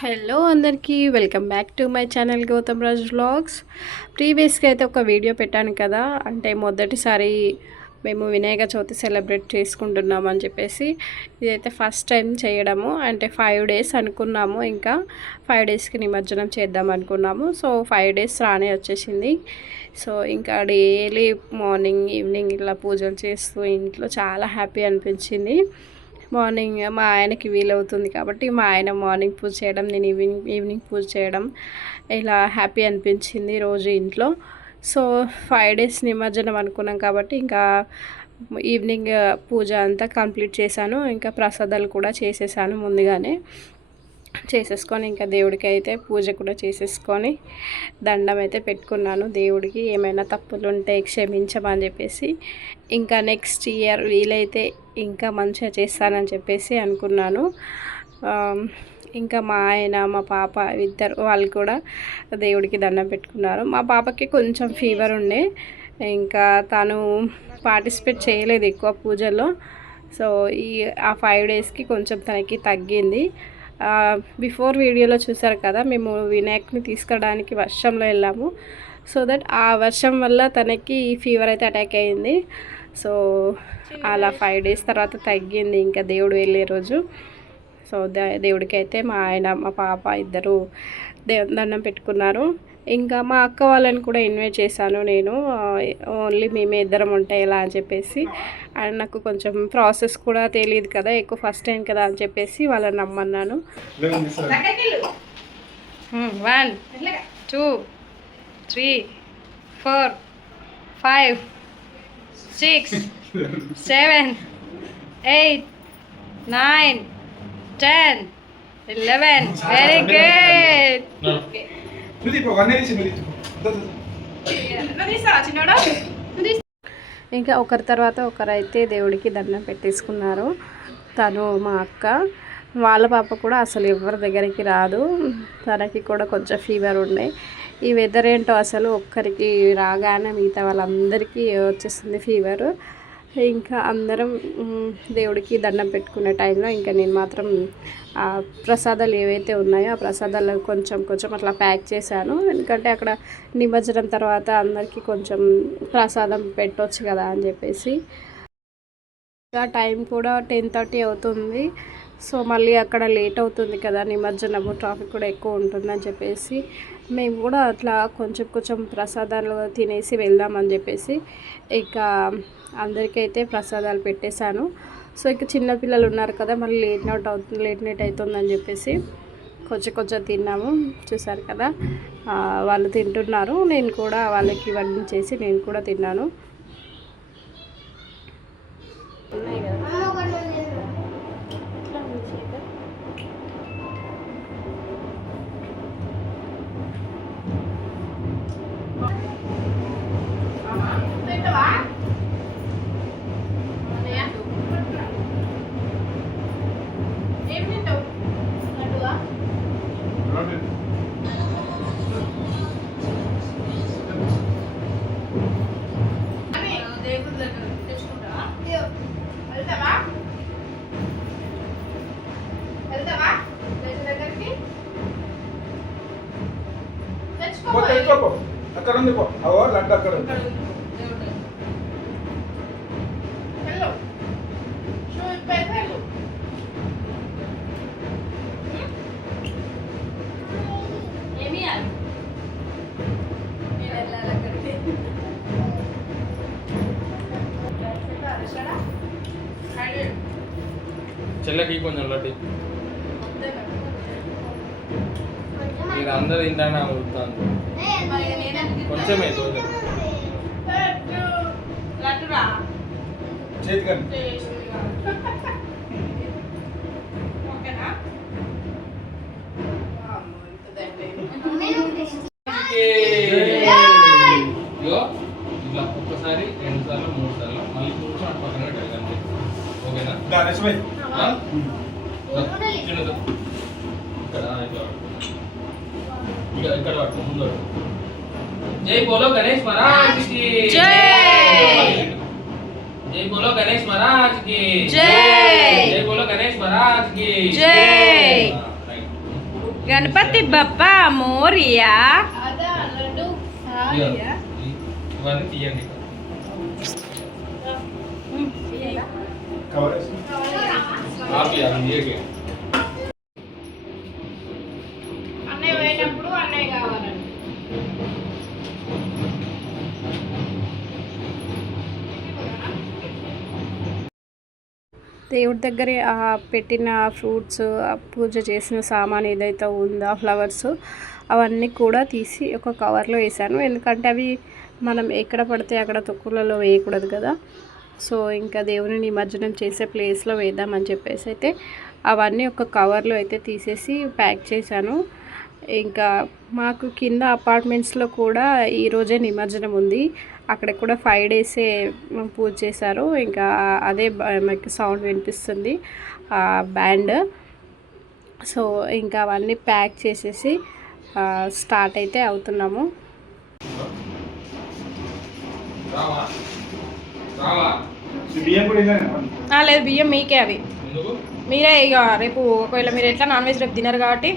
Hello అందరికీ welcome back to my channel Gautham Raj vlogs. ప్రీవియస్గా అయితే ఒక వీడియో పెట్టాను కదా, అంటే మొదటిసారి మేము వినాయక చవితి సెలబ్రేట్ చేసుకుంటున్నామని చెప్పేసి. ఇదైతే ఫస్ట్ టైం చేయడము, అంటే 5 days అనుకున్నాము, ఇంకా 5 daysకి నిమజ్జనం చేద్దాం అనుకున్నాము. సో 5 days రానే వచ్చేసింది. సో ఇంకా డైలీ మార్నింగ్ ఈవినింగ్ ఇలా పూజలు చేస్తూ ఇంట్లో చాలా హ్యాపీ అనిపించింది. మార్నింగ్ మా ఆయనకి వీలవుతుంది కాబట్టి మా ఆయన మార్నింగ్ పూజ చేయడం, నేను ఈవినింగ్ పూజ చేయడం, ఇలా హ్యాపీ అనిపించింది రోజు ఇంట్లో. సో 5 days నిమజ్జనం అనుకున్నాం కాబట్టి ఇంకా ఈవినింగ్ పూజ అంతా కంప్లీట్ చేశాను. ఇంకా ప్రసాదాలు కూడా చేసేసాను ముందుగానే చేసేసుకొని, ఇంకా దేవుడికి అయితే పూజ కూడా చేసేసుకొని దండం అయితే పెట్టుకున్నాను. దేవుడికి ఏమైనా తప్పులు ఉంటే క్షమించమని చెప్పేసి, ఇంకా నెక్స్ట్ ఇయర్ వీలైతే ఇంకా మంచిగా చేస్తానని చెప్పేసి అనుకున్నాను. ఇంకా మా ఆయన మా పాప ఇద్దరు వాళ్ళు కూడా దేవుడికి దండం పెట్టుకున్నారు. మా పాపకి కొంచెం ఫీవర్ ఉండే, ఇంకా తను పార్టిసిపేట్ చేయలేదు ఎక్కువ పూజల్లో. సో ఆ 5 daysకి కొంచెం తనకి తగ్గింది. బిఫోర్ వీడియోలో చూసారు కదా, మేము వినాయకుని తీసుకురావడానికి వర్షంలో వెళ్ళాము. సో దట్ ఆ వర్షం వల్ల తనకి ఫీవర్ అయితే అటాక్ అయ్యింది. సో అలా 5 days తర్వాత తగ్గింది ఇంకా దేవుడు వెళ్ళే రోజు. సో దేవుడికి అయితే మా ఆయన మా పాప ఇద్దరు దండం పెట్టుకున్నారు. ఇంకా మా అక్క వాళ్ళని కూడా ఇన్వైట్ చేశాను నేను, ఓన్లీ మేమే ఇద్దరం ఉంటాయి ఎలా అని చెప్పేసి. అండ్ నాకు కొంచెం ప్రాసెస్ కూడా తెలియదు కదా, ఎక్కువ ఫస్ట్ టైం కదా అని చెప్పేసి వాళ్ళని నమ్మన్నాను. 1 2 3 4 5 6 7 8 9 10 11 వెరీ గుడ్. ఇంకా ఒకరి తర్వాత ఒకరైతే దేవుడికి దండం పెట్టేసుకున్నారు. తను మా అక్క, వాళ్ళ పాప కూడా అసలు ఎవరి దగ్గరికి రాదు. తనకి కూడా కొంచెం ఫీవర్ ఉండే. ఈ వెదర్ ఏంటో అసలు ఒక్కరికి రాగానే మిగతా వాళ్ళందరికీ వచ్చేస్తుంది ఫీవర్. ఇంకా అందరం దేవుడికి దండం పెట్టుకునే టైంలో ఇంకా నేను మాత్రం ప్రసాదాలు ఏవైతే ఉన్నాయో ఆ ప్రసాదాలు కొంచెం కొంచెం అట్లా ప్యాక్ చేశాను. ఎందుకంటే అక్కడ నిమజ్జనం తర్వాత అందరికీ కొంచెం ప్రసాదం పెట్టవచ్చు కదా అని చెప్పేసి. ఇంకా టైం కూడా 10:30 అవుతుంది. సో మళ్ళీ అక్కడ లేట్ అవుతుంది కదా నిమజ్జనము, ట్రాఫిక్ కూడా ఎక్కువ ఉంటుందని చెప్పేసి మేము కూడా అట్లా కొంచెం కొంచెం ప్రసాదాలు తినేసి వెళ్దామని చెప్పేసి ఇక అందరికైతే ప్రసాదాలు పెట్టేశాను. సో ఇక చిన్నపిల్లలు ఉన్నారు కదా, మళ్ళీ లేట్ నైట్ అవుతుందని చెప్పేసి కొంచెం కొంచెం తిన్నాము. చూసారు కదా, వాళ్ళు తింటున్నారు, నేను కూడా వాళ్ళకి వడ్డించేసి నేను కూడా తిన్నాను. ఉన్నాయి కదా అక్కడ ఉంది అవో లడ్డు అక్కడ ఉంది. చెల్లకి కొంచెం లడ్డు మీరు అందరు తింటానే అవుతాను కొంచెమే చేతికండి ఇట్లా ఒక్కసారి 2 సార్లు 3 సార్లు మళ్ళీ కూర్చొని అటు పక్కన పెట్టాలి. ఓకేనా? ఇక్కడ ఇక్కడ పట్టు ముందు. జై బోలో గణేష్ మహారాజ్ కి జై. జై బోలో గణేష్ మహారాజ్ కి జై. జై బోలో గణేష్ మహారాజ్ కి జై. గణపతి బప్పా మోరియా. ఇవన్నీ తీయండి. కవర్ వేసి. ఆపి అది తీయకే. అన్నయ్య పోయినప్పుడు అన్నయ్య కావాలండి. దేవుడి దగ్గర పెట్టిన ఫ్రూట్స్, పూజ చేసిన సామాన్ ఏదైతే ఉందో ఫ్లవర్స్ అవన్నీ కూడా తీసి ఒక కవర్లో వేసాను. ఎందుకంటే అవి మనం ఎక్కడ పడితే అక్కడ తొక్కులలో వేయకూడదు కదా. సో ఇంకా దేవుని నిమజ్జనం చేసే ప్లేస్లో వేద్దామని చెప్పేసి అయితే అవన్నీ ఒక కవర్లో అయితే తీసేసి ప్యాక్ చేశాను. ఇంకా మాకు కింద అపార్ట్మెంట్స్లో కూడా ఈరోజే నిమజ్జనం ఉంది. అక్కడ కూడా 5 డేసే పూజ చేశారు. ఇంకా అదే మాకు సౌండ్ వినిపిస్తుంది బ్యాండ్. సో ఇంకా అవన్నీ ప్యాక్ చేసేసి స్టార్ట్ అయితే అవుతున్నాము. లేదు బియ్యం మీకే అవి మీరే ఇక రేపు ఒకవేళ మీరు ఎట్లా నాన్ వెజ్ రేపు తినరు కాబట్టి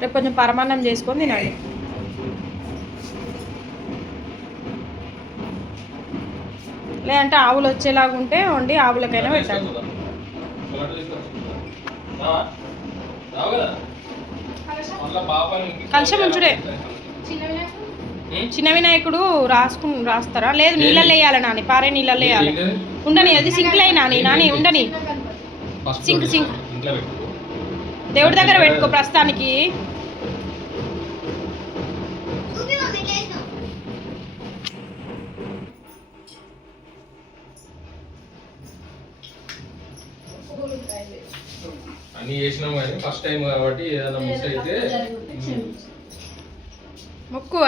రేపు కొంచెం పరమాన్నం చేసుకొని తినండి. లేదంటే ఆవులు వచ్చేలాగా ఉంటే వండి ఆవులకైనా పెట్టండి. కలశం ఉంచుడే. చిన్న వినాయకుడు రాస్తారా? లేదు నీళ్ళల్లో వేయాలి నాని, పారే నీళ్ళల్లో వేయాలి. ఉండని అది సింక్లో నాని నాని ఉండని. సింక్ దేవుడి దగ్గర పెట్టుకో ప్రస్తుతానికి. అన్ని చేసినాం కానీ ఫస్ట్ టైం కాబట్టి ఏదైనా మిస్ అయితే మొక్కు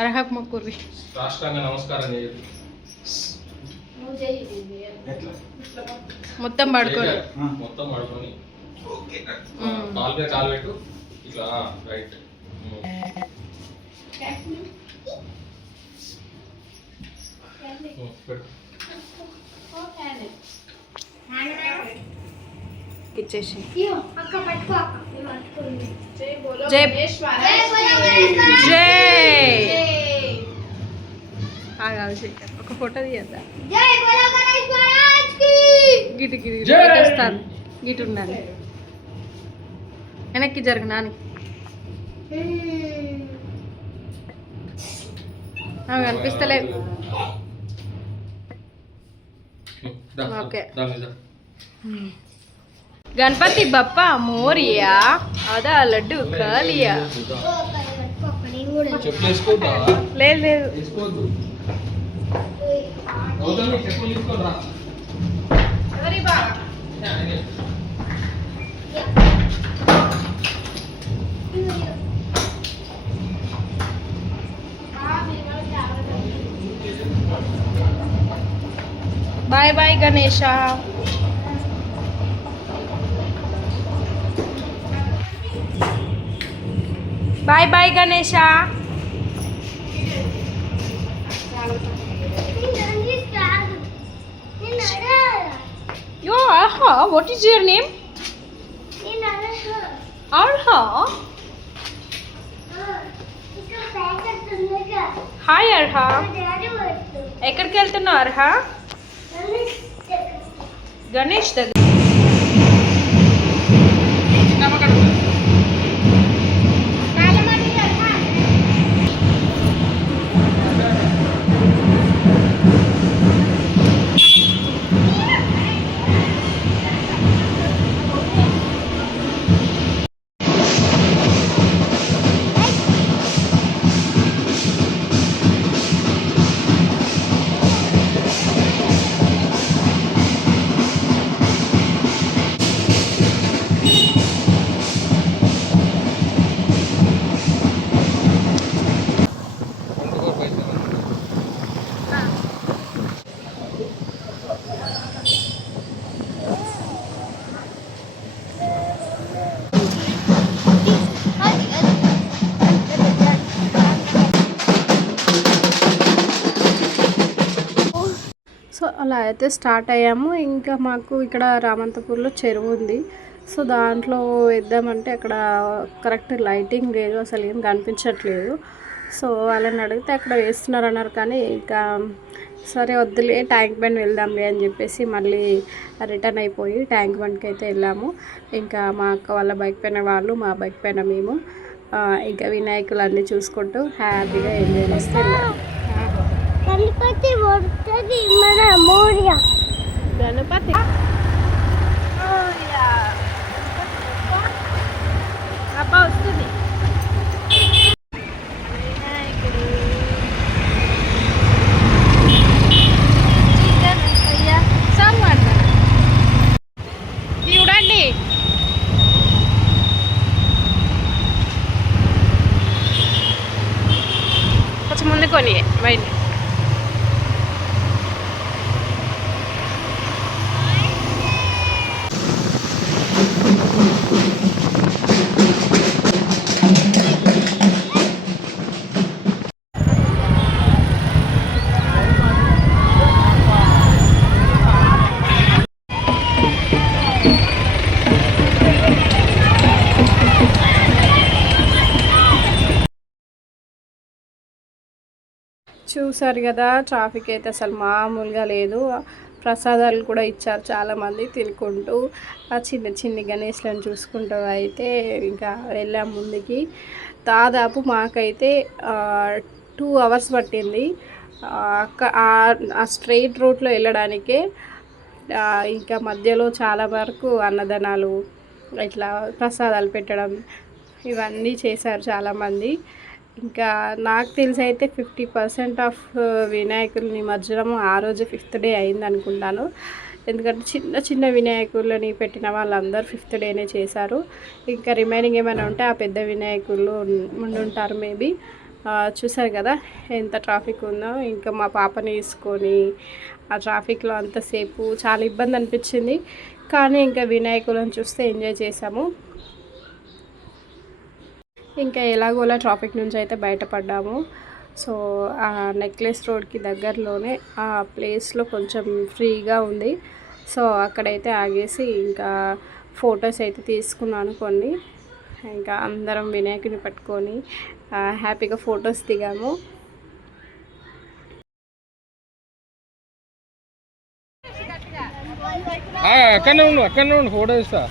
అర్హకు మొక్కుర్రి. రాష్ట్రంగా నమస్కారం చేయదు. మొత్తం పడుకోండి. మొత్తం పడుకొని కాలు మీద కాలు పెట్టు ఇట్లా. రైట్. ఇచ్చేసి ఒక ఫోటో తీయద్దా? గిటు వస్తాను, గిటు ఉండాలి. వెనక్కి జరుగు నాని. కనిపిస్తలేదు. ఓకే. గణపతి బప్పా మోరియా. అదా లడ్డు కాలియా. లేదు లేదు bye bye Ganesha. Bye bye Ganesha. Yo, Arha, what is your name? Arha. Hi Arha. ఎక్కడికి వెళ్తున్నావు అర్హా? గణేష్ దగ్గర. సో అలా అయితే స్టార్ట్ అయ్యాము. ఇంకా మాకు ఇక్కడ రామంతపూర్లో చెరువు ఉంది. సో దాంట్లో వేద్దామంటే అక్కడ కరెక్ట్ లైటింగ్ లేదు, అసలు ఏం కనిపించట్లేదు. సో వాళ్ళని అడిగితే అక్కడ వేస్తున్నారు అన్నారు, కానీ ఇంకా సరే వద్దులే ట్యాంక్ బండ్ వెళ్దాంలే అని చెప్పేసి మళ్ళీ రిటర్న్ అయిపోయి ట్యాంక్ బండ్కి అయితే వెళ్ళాము. ఇంకా మా అక్క వాళ్ళ బైక్ పైన వాళ్ళు, మా బైక్ పైన మేము ఇంకా వినాయకులు అన్నీ చూసుకుంటూ హ్యాపీగా ఎంజాయ్ చేస్తే వెళ్ళాము. గణపతి అబ్బా వస్తుంది. చూడండి కొంచెం ముందు కొని బయట. చూసారు కదా, ట్రాఫిక్ అయితే అసలు మామూలుగా లేదు. ప్రసాదాలు కూడా ఇచ్చారు చాలామంది తినుకుంటూ. ఆ చిన్న చిన్న గణేష్లను చూసుకుంటూ అయితే ఇంకా వెళ్ళాం ముందుకి. దాదాపు మాకైతే 2 hours పట్టింది ఆ స్ట్రెయిట్ రూట్లో వెళ్ళడానికే. ఇంకా మధ్యలో చాలా వరకు అన్నదానాలు, ఇట్లా ప్రసాదాలు పెట్టడం ఇవన్నీ చేశారు చాలామంది. ఇంకా నాకు తెలిసి అయితే 50% ఆఫ్ వినాయకుల నిమజ్జనం ఆ రోజు 5th డే అయింది అనుకుంటాను. ఎందుకంటే చిన్న చిన్న వినాయకులని పెట్టిన వాళ్ళందరూ 5th డేనే చేశారు. ఇంకా రిమైనింగ్ ఏమైనా ఉంటే ఆ పెద్ద వినాయకులు ఉండుంటారు మేబీ. చూసారు కదా ఎంత ట్రాఫిక్ ఉందో. ఇంకా మా పాపని తీసుకొని ఆ ట్రాఫిక్లో అంతసేపు చాలా ఇబ్బంది అనిపించింది, కానీ ఇంకా వినాయకులను చూస్తే ఎంజాయ్ చేసాము. ఇంకా ఎలాగోలా ట్రాఫిక్ నుంచి అయితే బయటపడ్డాము. సో ఆ నెక్లెస్ రోడ్కి దగ్గరలోనే ఆ ప్లేస్లో కొంచెం ఫ్రీగా ఉంది. సో అక్కడైతే ఆగేసి ఇంకా ఫొటోస్ అయితే తీసుకున్నాను కొన్ని. ఇంకా అందరం వినాయకుని పట్టుకొని హ్యాపీగా ఫొటోస్ దిగాము. అక్కడనే ఉండు ఫోటో ఇస్తా.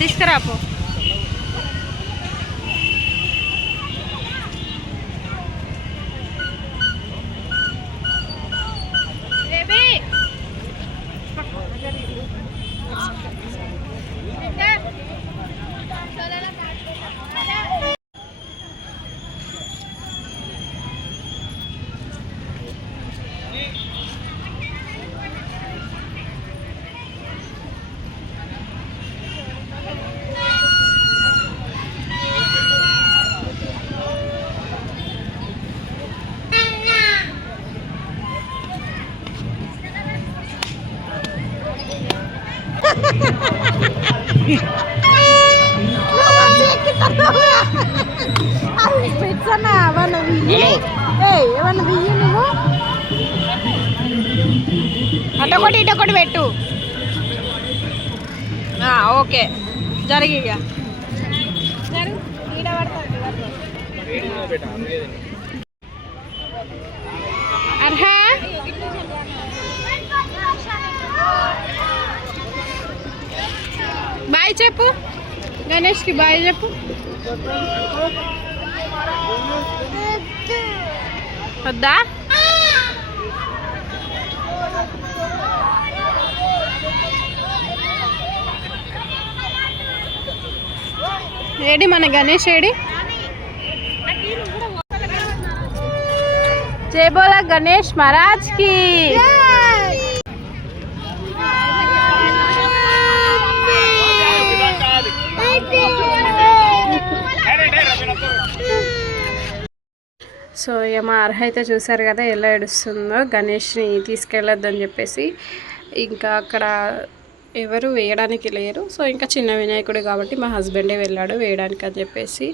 తీసుకురాపో. అటొకటి ఇటొకటి పెట్టు. ఓకే జరిగి అర్హా బాయ్ చెప్పు, గణేష్కి బాయ్ చెప్పు. వద్దా? ఏడి మన గణేష్ ఏడి? జై బోలా గణేష్ మహారాజ్ కి. సో మా అర్హ అయితే చూసారు కదా ఎలా ఏడుస్తుందో, గణేష్ని తీసుకెళ్ళొద్దని చెప్పేసి. ఇంకా అక్కడ ఎవరు వేయడానికి లేరు. సో ఇంకా చిన్న వినాయకుడు కాబట్టి మా హస్బెండే వెళ్ళాడు వేయడానికి అని చెప్పేసి.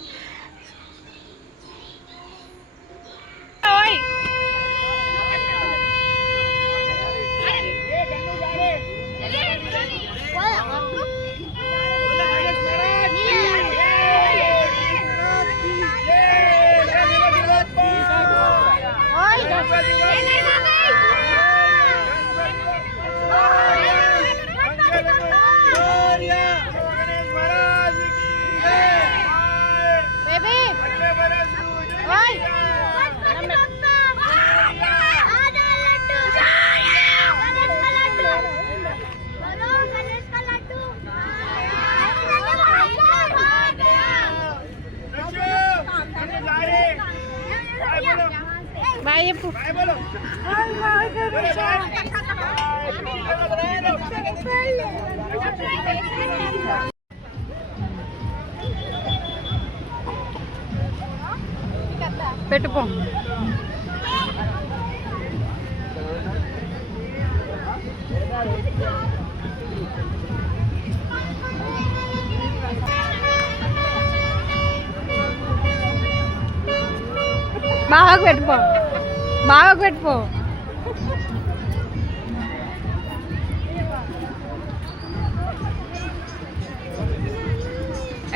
పెట్టుకో. బాగా పెట్టుకో, బాగా పెట్టుకో.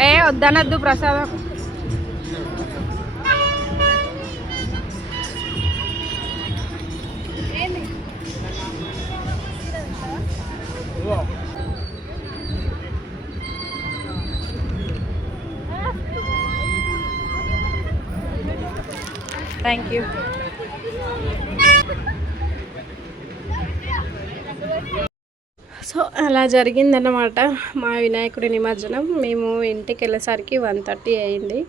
ఏ వద్దనద్దు ప్రసాదం. Thank you. సో అలా జరిగిందన్నమాట మా వినాయకుడి నిమజ్జనం. మేము ఇంటికి వెళ్ళేసరికి 1:30 అయింది.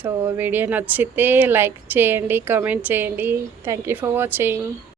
సో వీడియో నచ్చితే లైక్ చేయండి, కామెంట్ చేయండి. Thank you for watching.